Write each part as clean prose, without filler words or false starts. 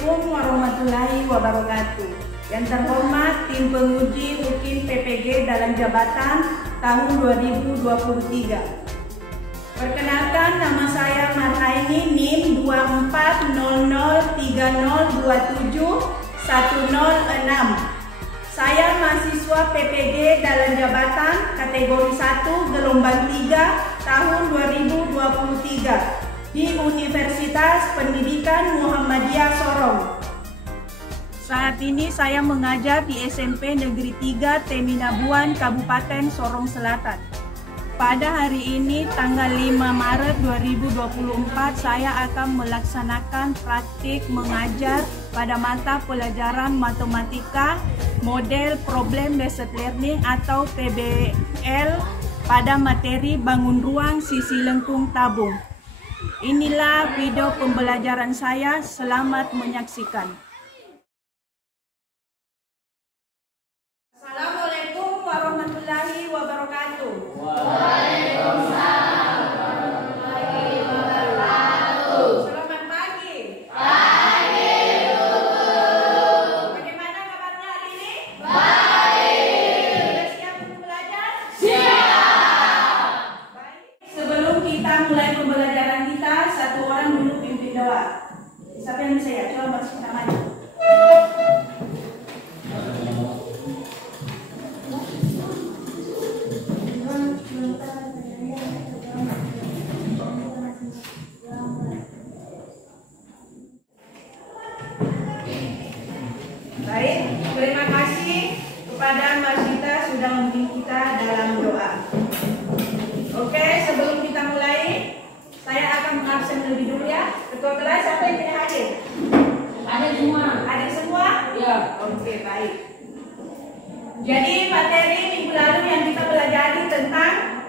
Assalamualaikum warahmatullahi wabarakatuh. Yang terhormat tim penguji UKIN PPG dalam jabatan tahun 2023. Perkenalkan, nama saya Marhaini, NIM 240030271006. Saya mahasiswa PPG dalam jabatan kategori 1 gelombang 3 tahun 2023 di Universitas Pendidikan Muhammadiyah Sorong. Saat ini saya mengajar di SMP Negeri 3 Teminabuan, Kabupaten Sorong Selatan. Pada hari ini, tanggal 5 Maret 2024, saya akan melaksanakan praktik mengajar pada mata pelajaran matematika model Problem Based Learning atau PBL pada materi bangun ruang sisi lengkung tabung. Inilah video pembelajaran saya, selamat menyaksikan. Assalamualaikum warahmatullahi wabarakatuh. Waalaikumsalam warahmatullahi wabarakatuh. Selamat pagi. Pagi. Bagaimana kabarnya hari ini? Baik. Sudah siap untuk belajar? Siap. Baik. Sebelum kita mulai pembelajaran kita, satu orang dulu pimpin doa. Siapa yang bisa ya? Coba masuk namanya. Baik, terima kasih kepada Mbak Sita sudah membimbing kita dalam doa. Oke, sebelum kita mulai, saya akan mengabsen lebih dulu ya. Ketua kelas, siapa yang tidak hadir? Ada semua. Ada semua? Ya. Oke, baik. Jadi materi minggu lalu yang kita pelajari tentang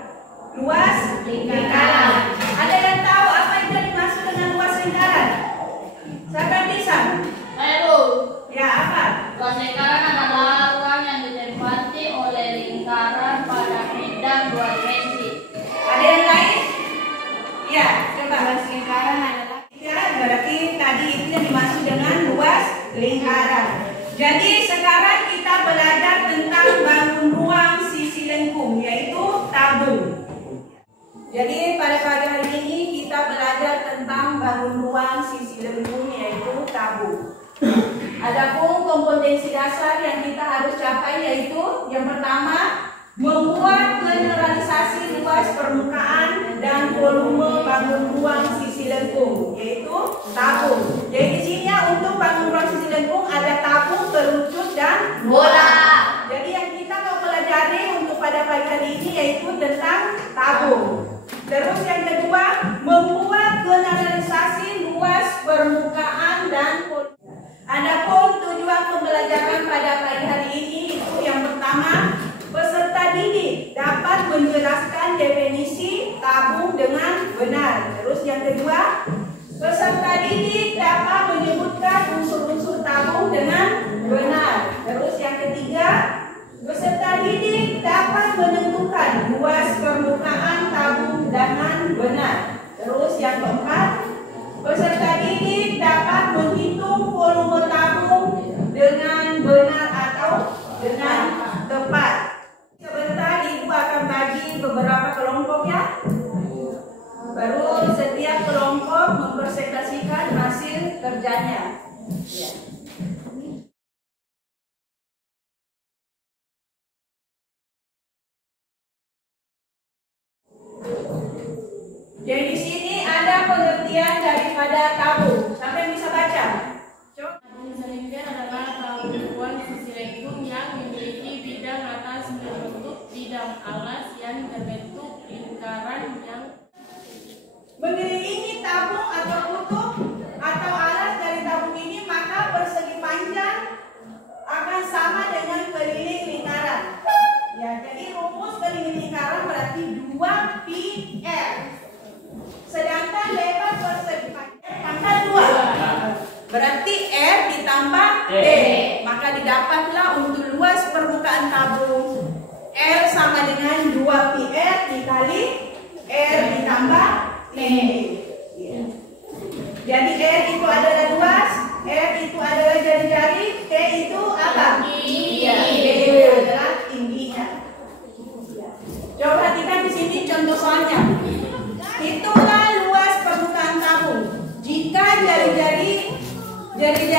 luas lingkaran. Ada yang tahu apa yang dimaksud dengan luas lingkaran? Siapa yang bisa? Saya Bu. Ya, apa? Luas lingkaran adalah ruang yang ditempati oleh lingkaran pada bidang 2 dimensi. Ada yang lain? Ya, coba. Luas lingkaran adalah berarti tadi itu yang dimaksud dengan luas lingkaran. Jadi sekarang kita belajar tentang bangun ruang sisi lengkung, yaitu tabung. Jadi pada pagi hari ini kita belajar tentang bangun ruang sisi lengkung, yaitu tabung. Adapun kompetensi dasar yang kita harus capai yaitu yang pertama, membuat generalisasi luas permukaan dan volume bangun ruang sisi lengkung, yaitu tabung. Jadi di sini untuk bangun ruang sisi lengkung ada tabung, kerucut dan bola. Jadi yang kita mau pelajari untuk pada pagi hari ini yaitu tentang tabung. Terus yang kedua, membuat generalisasi luas permukaan dan volume. Adapun tujuan pembelajaran pada pagi hari ini itu yang pertama, peserta didik dapat menjelaskan definisi tabung dengan benar. Terus yang kedua, peserta didik dapat menyebutkan unsur-unsur tabung dengan benar. Terus yang ketiga, peserta didik dapat menentukan luas permukaan tabung dengan benar. Terus yang keempat, peserta didik dapat menghitung volume tabung dengan benar atau dengan tepat. Sebentar Ibu akan bagi beberapa kelompok ya. Baru setiap kelompok mempresentasikan hasil kerjanya. Ya. Jadi di sini ada pengertian daripada tabung. Siapa yang bisa baca? Coba. Tabung silinder adalah tabung ruang sisi lengkung yang memiliki bidang atas berbentuk bidang alas yang berbentuk lingkaran yang Mengelilingi tabung atau kutub atau alas dari tabung ini, maka persegi panjang akan sama dengan keliling lingkaran. Ya, jadi rumus keliling lingkaran berarti 2πr. Sedangkan lebar persegi panjang pangkat 2. Berarti R ditambah D. Maka didapatlah untuk luas permukaan tabung R sama dengan 2πr dikali R ditambah D. Jadi R itu adalah luas, R itu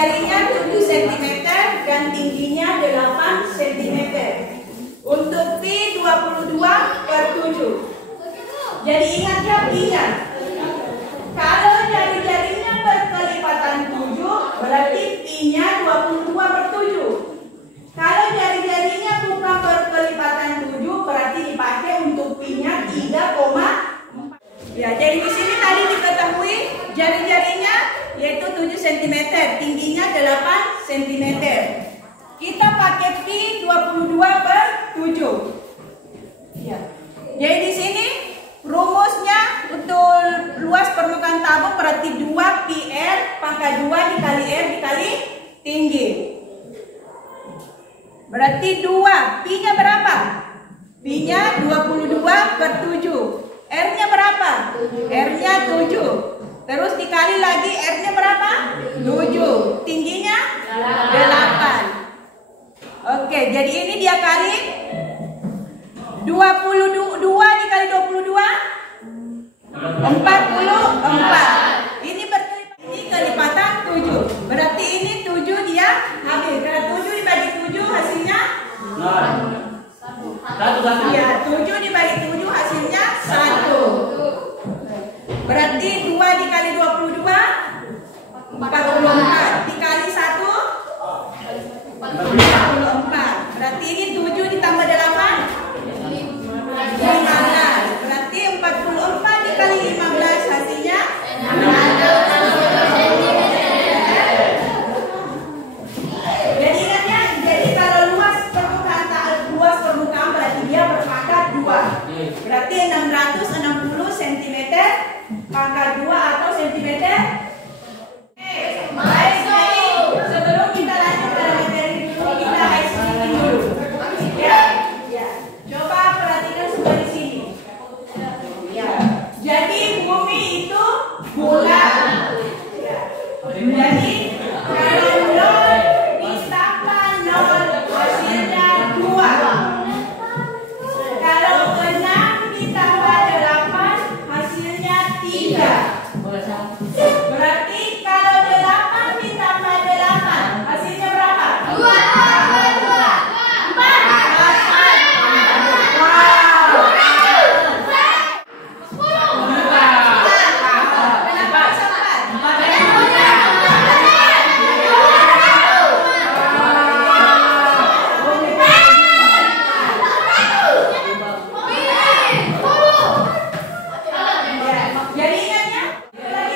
jari-jarinya 7 cm dan tingginya 8 cm. Untuk pi 22/7. Jadi ingat ya pi-nya. Kalau jari-jarinya berkelipatan 7, berarti pi-nya 22/7. Kalau jari-jarinya bukan berkelipatan 7, berarti dipakai untuk pi-nya 3,4. Ya, jadi di sini tadi diketahui jari-jarinya yaitu 7 cm, tingginya 8 cm. Kita pakai pi 22/7. Ya. Jadi di sini rumusnya untuk luas permukaan tabung berarti 2 pi R pangkat 2 dikali R dikali tinggi. Berarti 2, pi-nya berapa? Pi-nya 22/7. R-nya berapa? R-nya 7. Terus dikali lagi R-nya berapa? 7. Tingginya 8. Oke, jadi ini dia kali 22 dikali 22 44. Ini kelipatan 7. Berarti ini 7 dia habis. Karena 7 dibagi 7 hasilnya 1. Ya, 7 dibagi 7 hasilnya 1. Berarti 2 dikali 22 44 dikali 1 44. Berarti ini 7 ditambah 8 15. Berarti 44 dikali 15 hasilnya 6. Jadi ingat ya, jadi kalau luas permukaan berarti dia berpangkat 2. Berarti 660 cm pangkat 2 atau cm. Baik, sebelum kita lanjut ke materi dulu, kita ice skating dulu. Ya, coba perhatikan semua di sini. Ya, jadi bumi itu bulat. Ya. Jadi kalau 0 ditambah 0 hasilnya 2. Kalau 6 ditambah 8 hasilnya 3. Berarti kalau 8 ditambah 8 hasilnya berapa? 2. Jadi ingatnya,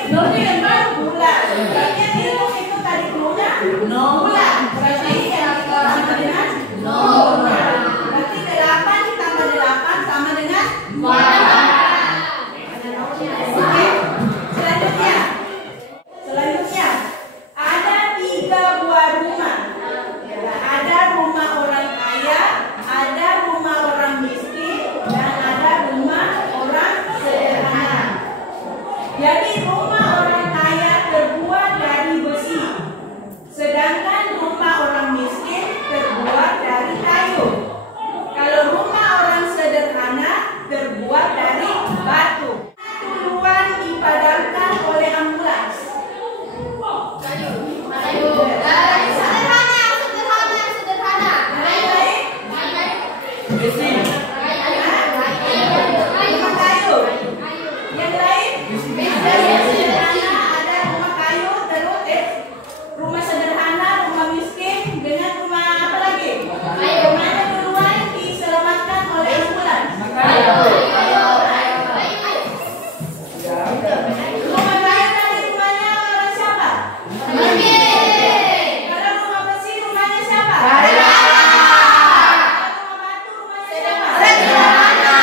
nolnya yang baru bulat. Berarti yang dihitung itu tadi nolnya bulat. Berarti yang kita sama dengan 0. Berarti 8 ditambah 8 sama dengan 4. Oke, selanjutnya ada 3 buah rumah. Ada rumah orang kaya, ada rumah orang miskin, dan ada rumah orang sederhana. Jadi rumah orang kaya terbuat dari besi, sedangkan rumah orang miskin terbuat dari kayu. Kalau rumah orang sederhana terbuat dari batu. Tujuan dipadamkan oleh ambulans. Rumah kayu. Yang lain? Sederhana, ada rumah kayu, terus rumah sederhana, rumah miskin, dengan rumah apa lagi? Mana duluan diselamatkan oleh ambulans? Rumah kayu tadi rumahnya orang siapa? Kalau rumah besi rumahnya siapa? Rumah batu rumahnya siapa?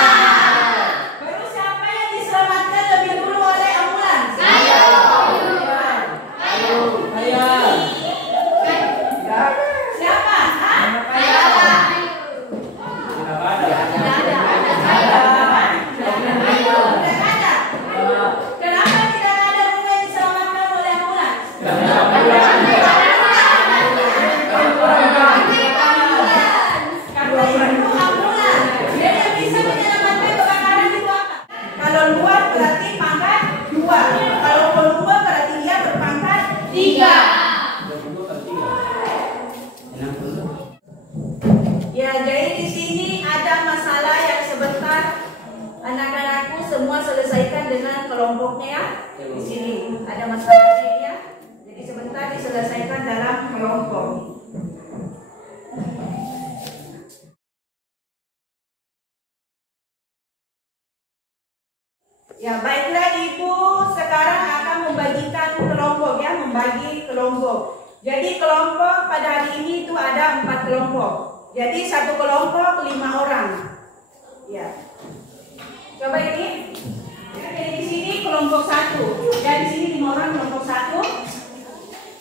Baru siapa yang diselamatkan lebih dulu oleh ambulans? Siapa? Hah? Tidak ada. Kenapa tidak ada rumah yang diselamatkan oleh ambulans? Karena itu ambulans. Dia yang bisa menyelamatkan kebakaran itu apa? Kalau luar berarti pangkat 2. Kalau volume berarti dia berpangkat 3. diselesaikan dalam kelompok. Ya, baiklah Ibu, sekarang akan membagikan kelompok ya, membagi kelompok. Jadi kelompok pada hari ini itu ada 4 kelompok. Jadi satu kelompok 5 orang. Ya. Coba ini. Ya, jadi di sini kelompok 1. Dan di sini 5 orang kelompok 1.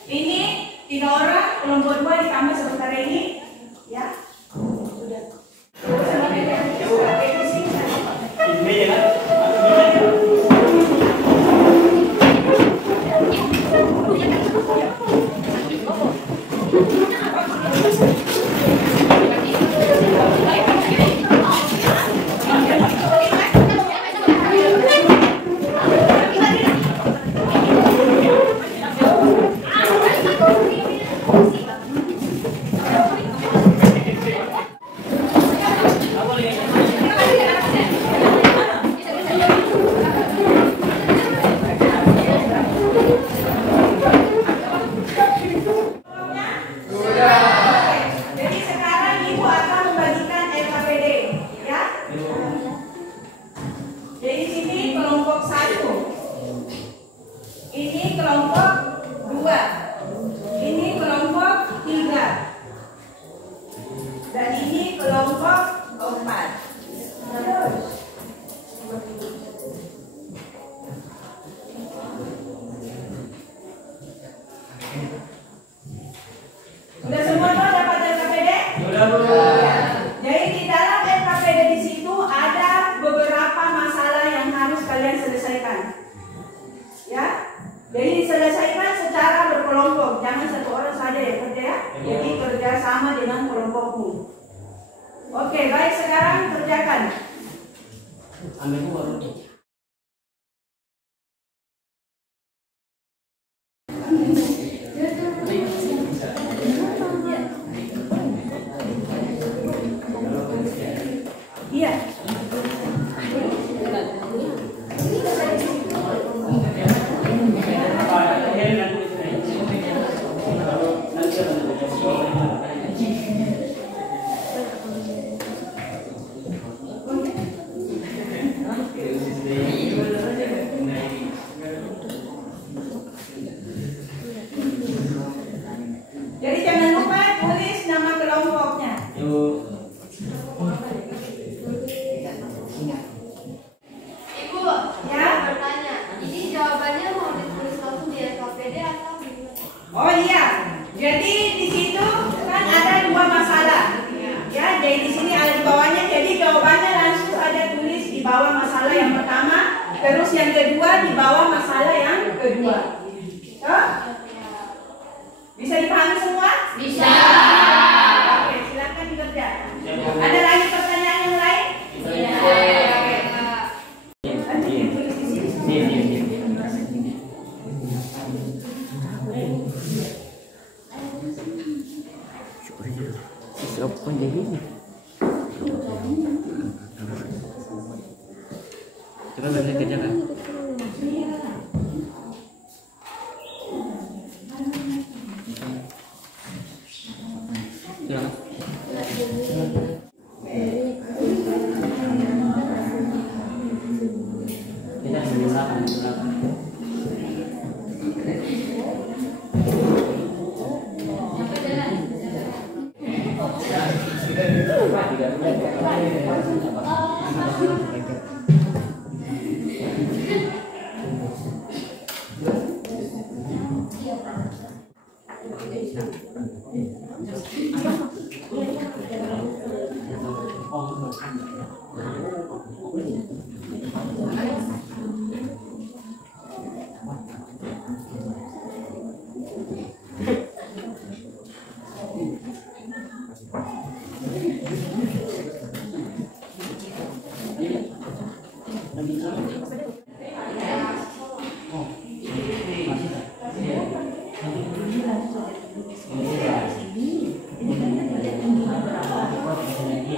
Ini 3 orang kelompok 2 ditambah sementara ini. Ya. Sudah. Sudah semua dapat LKPD? Sudah, Bu. Jadi di dalam LKPD di situ ada beberapa masalah yang harus kalian selesaikan. Ya. Jadi diselesaikan secara berkelompok, jangan satu orang saja ya kerja ya. Jadi kerja sama dengan kelompokmu. Oke, baik, sekarang kerjakan. Iya. Jadi jangan lupa tulis nama kelompoknya. Ibu, Ya. bertanya, ini jawabannya mau ditulis langsung di LKPD atau gimana? Oh iya. Jadi di situ kan ada 2 masalah. Ya, jadi di sini ada di bawahnya. Jadi jawabannya langsung ada tulis di bawah masalah yang pertama, terus yang kedua di bawah masalah yang kedua. Oh? Bisa dipahami semua? Bisa. Oke, silakan dikerja. Ada lagi pertanyaan yang lain? Nanti ditulis di sini. Siapa jadi ini? Coba balik kerja kan?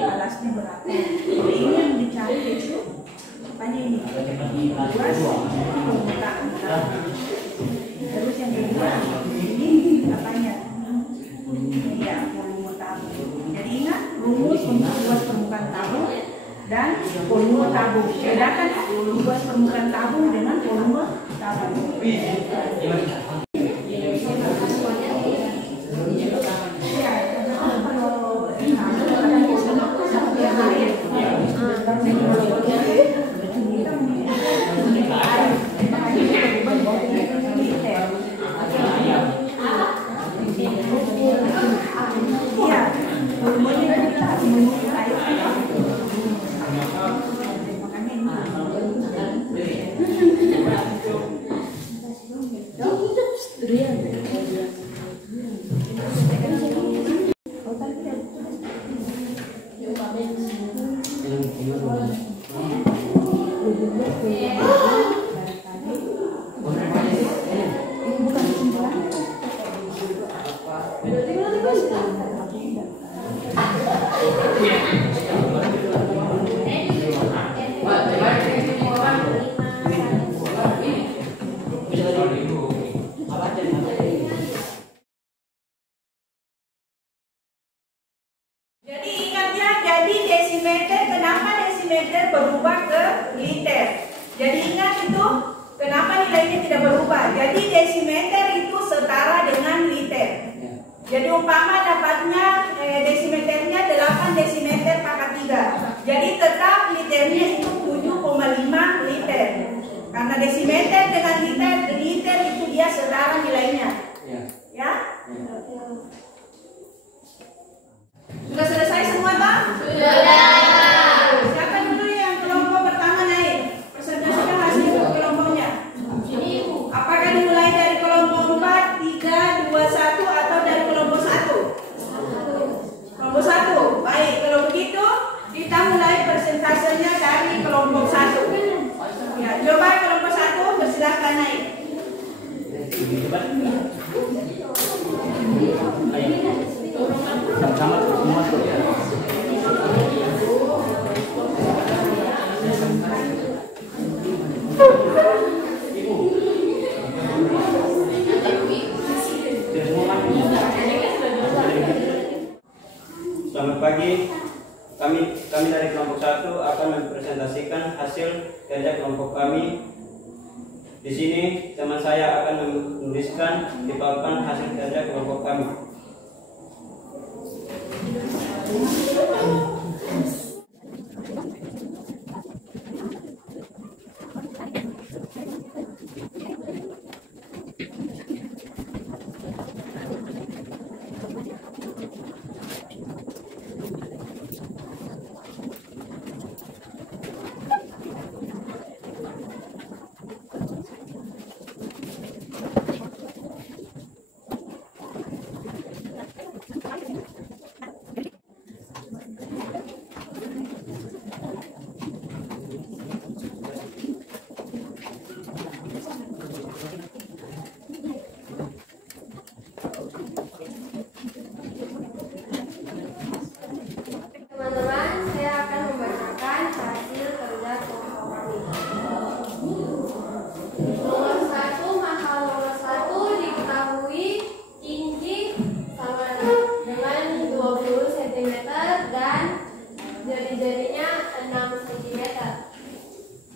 Alasnya berapa? Ini yang dicari itu apanya ini? Luas, permukaan. Terus yang kedua ini tabung. Bedakan luas permukaan tabung dengan volume tabung. Jadi ingat ya, jadi desimeter, kenapa desimeter berubah ke liter? Jadi ingat itu, kenapa nilainya tidak berubah? Jadi desimeter itu setara dengan liter. Jadi umpama dapatnya desimeternya 8 desimeter pangkat 3. Jadi tetap liternya itu 7,5 liter. Karena desimeter dengan liter itu dia setara nilainya. Ya? Sudah selesai semua, Bang? Sudah. Siapa dulu yang kelompok pertama naik? Presentasikan hasil kelompoknya. Apakah dimulai dari kelompok 4, 3, 2, 1 atau dari kelompok 1? Kelompok 1. Baik, kalau begitu kita mulai persentasenya dari kelompok 1. Ya, coba kelompok 1 bersilakan naik. Sama-sama semua tuh. Selamat pagi. Kami dari kelompok 1 akan mempresentasikan hasil kerja kelompok kami. Di sini teman saya akan menuliskan di papan hasil kerja kelompok kami. Teman-teman, saya akan membacakan hasil kerja kelompok kami. Nomor 1, mahal nomor 1 diketahui tinggi sama dengan 20 cm dan jari-jarinya 6 cm.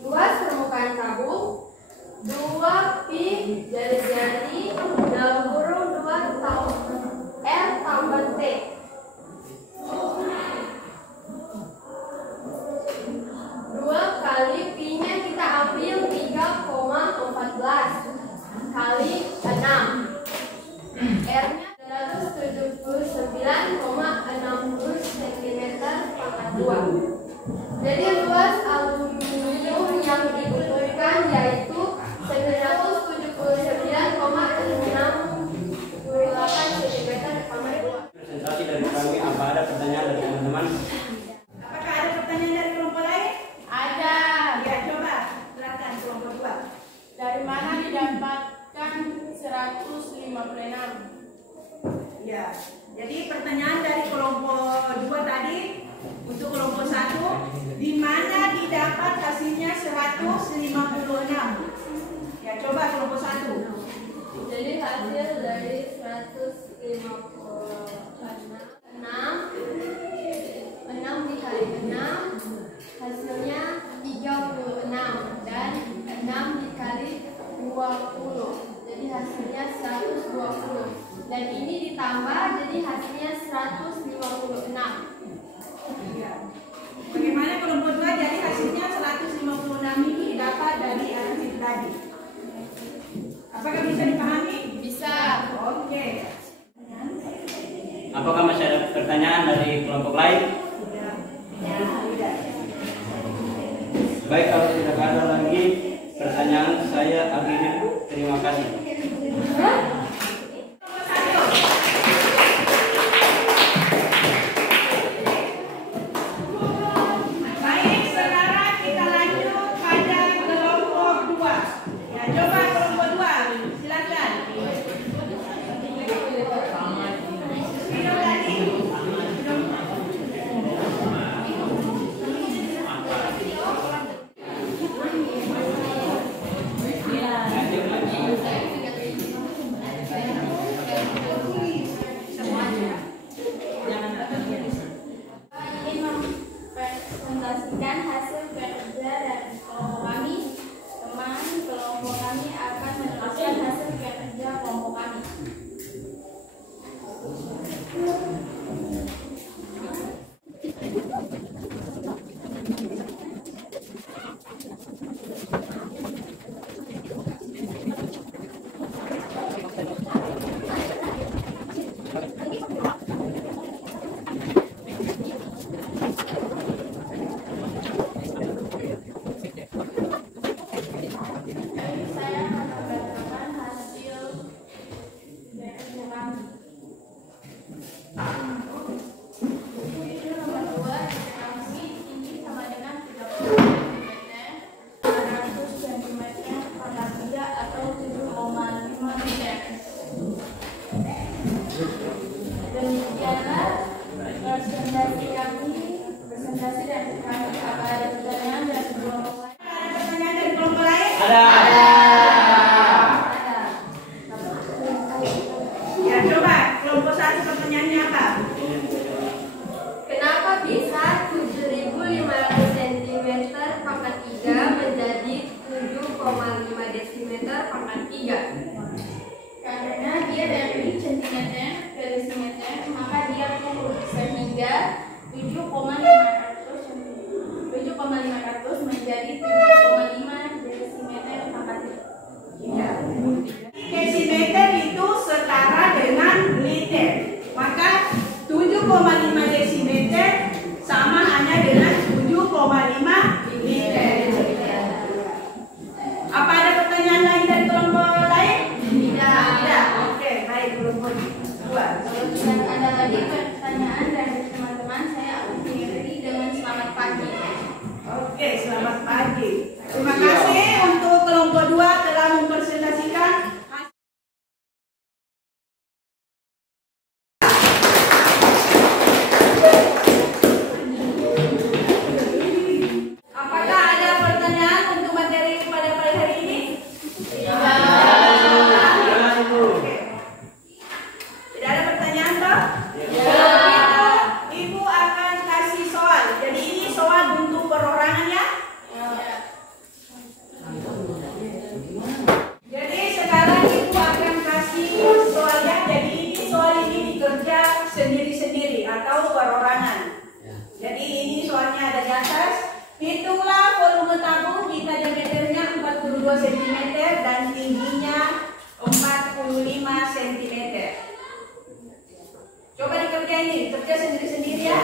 Luas permukaan tabung 2 pi jari-jari dalam kurung 2 R tambah T. 2 kali pi-nya kita ambil 3,14 kali 6. R-nya 279,60 cm pangkat 2. Jadi luas aluminium yang dibutuhkan yaitu 979,628 cm pangkat 2. Presentasi dari kami. Apa ada pertanyaan dari teman-teman? Apakah ada pertanyaan dari kelompok lain? Ada. Ya, coba silakan kelompok 2. Dari mana didapatkan 156? Ya, jadi pertanyaan dari kelompok 2 tadi untuk kelompok 1, di mana didapat hasilnya 156? Ya, coba kelompok 1. Jadi hasil dari 156 6 dikali 6 hasilnya 3,14 Dan ini ditambah jadi hasilnya 156. Bagaimana kelompok 2 jadi hasilnya 156 ini dapat dari hasil tadi. Apakah bisa dipahami? Bisa. Oke. Apakah masih ada pertanyaan dari kelompok lain? Tidak. Baik, kalau tidak ada lagi pertanyaan, saya akhiri. Terima kasih. Baik, sekarang kita lanjut pada kelompok 2. Ya, coba kelompok 2, silakan. Minum tadi. Ingin mempresentasikan hasil kerja dari kelompok kami. Teman kelompok kami akan meneruskan hasil kerja kelompok kami. Saya akan membacakan hasil kerja kami. Video nomor 2 kami ini sama dengan 30 cm, 400 cm pada 3 atau 7,5 meter. Demikianlah presentasi dari kami. Apa ada pertanyaan dari kelompok lain? Ada pertanyaan dari kelompok lain? Ada. Ya, coba kelompok 1 pertanyaannya apa? Kenapa bisa 7.500 cm pangkat 3 menjadi 7,5 desimeter pangkat 3? Karena dia dari centimeter ke desimeter, maka dia turun sehingga 7,500 menjadi 7,5 desimeter pangkat 3. Desimeter itu setara dengan liter. Maka 7,5 desimeter sama hanya dengan 7,5 liter. Apa ada pertanyaan lain dari kelompok lain? Tidak. Oke, baik, kelompok 2. Kalau tidak ada lagi pertanyaan dari teman-teman, saya akhiri dengan selamat pagi. Oke, selamat pagi. Terima kasih untuk kelompok 2 telah mempresentasikan hasil. Apakah ada pertanyaan untuk materi pada pagi hari ini? Oke. Tidak ada pertanyaan, toh? Ibu akan kasih soal. Jadi ini soal untuk perorangan ya. Jadi sekarang ibu akan kasih soalnya. Jadi ini soal ini dikerja sendiri-sendiri atau perorangan. Jadi ini soalnya ada di atas. Hitunglah volume tabung, kita diameternya 42 cm dan tingginya 45 cm. Coba dikerja ini, kerja sendiri-sendiri ya.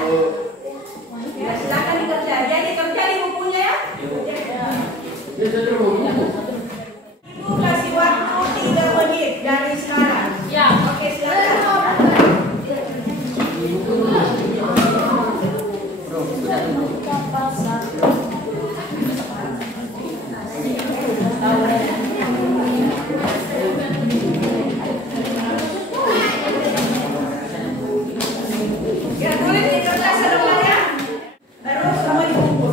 Ya, silakan dikerja. Jadi kerja di bukunya ya. Ibu kasih waktu 3 menit dari sekarang. Ya. Oke, silakan. Ya, tulis di kertas sedepan ya. Terus semua dikumpul.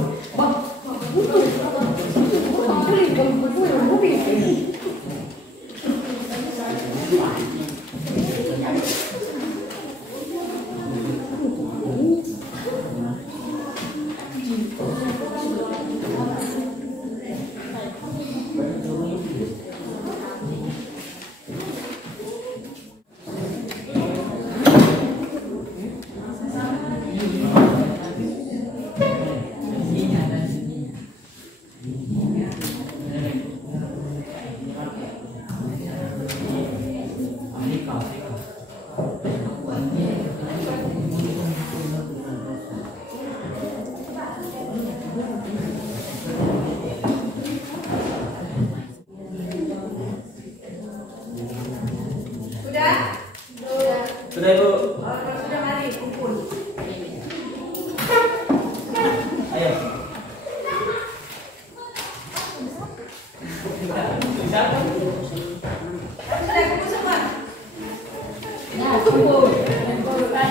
Sudah Ibu. Kalau sudah mari kumpul. Ayo. Sudah kumpul semua. Nah, kumpul. Sudah kumpul semua.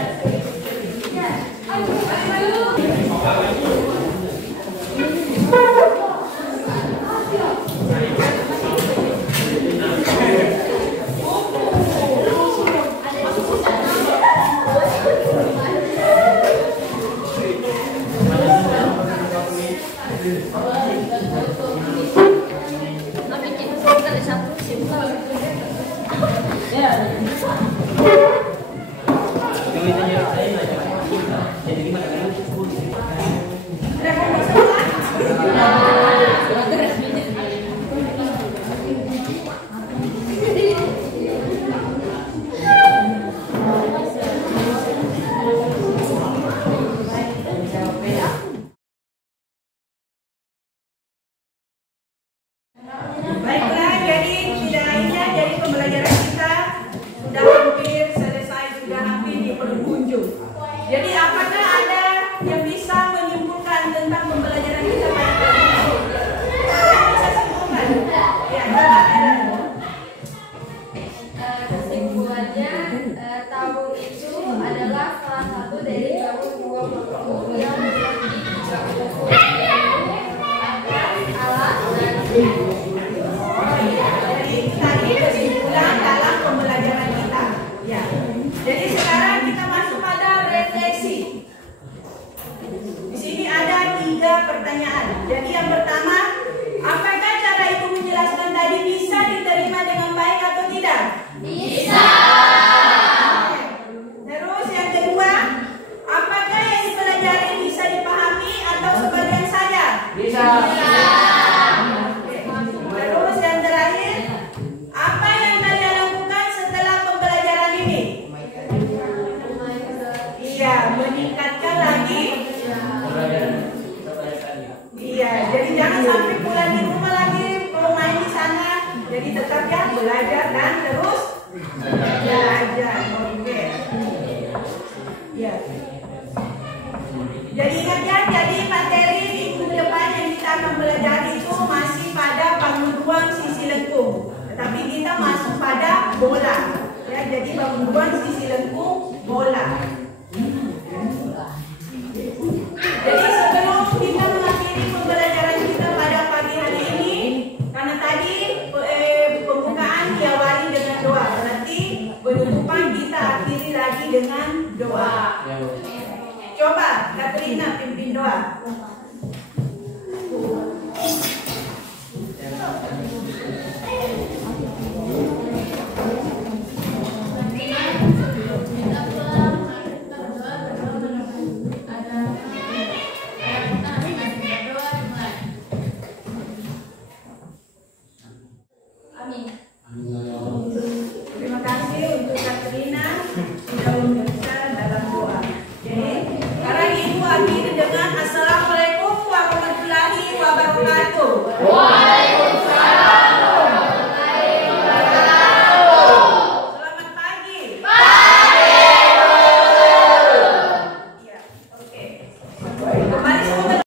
Baiklah, jadi tidak lainnya jadi pembelajaran kita sudah hampir selesai, sudah hampir di penghujung. Jadi apakah ada yang bisa menyimpulkan tentang pembelajaran kita pada kali ini? Ada yang bisa simpulkan? Ya, coba. Kesimpulannya, tabung itu adalah salah satu dari gabung dua bentuk yang memiliki tiga unsur, yaitu alat dan Oh iya, jadi tadi kesimpulan dalam pembelajaran kita. Ya. Jadi sekarang kita masuk pada refleksi. Di sini ada 3 pertanyaan. Jadi yang pertama, apakah cara Ibu menjelaskan tadi bisa diterima dengan baik atau tidak? Bisa. Terus yang kedua, apakah yang dipelajari bisa dipahami atau sebagian saja? Bisa. Terus yang terakhir, apa yang kalian lakukan setelah pembelajaran ini? Iya, meningkatkan lagi. Iya, jadi jangan sampai pulang di rumah lagi, kalau main di sana. Jadi tetap ya belajar dan terus belajar. Oke. Ya. Jadi ingat ya, jadi materi minggu depan yang kita akan belajar itu masih pada bangun sisi lengkung. Tetapi kita masuk pada bola. Ya, jadi bangun sisi lengkung bola. Jadi sebelum kita mengakhiri pembelajaran kita pada pagi hari ini, karena tadi pembukaan diawali dengan doa, berarti penutupan kita akhiri lagi dengan doa. Coba Katrina pimpin doa.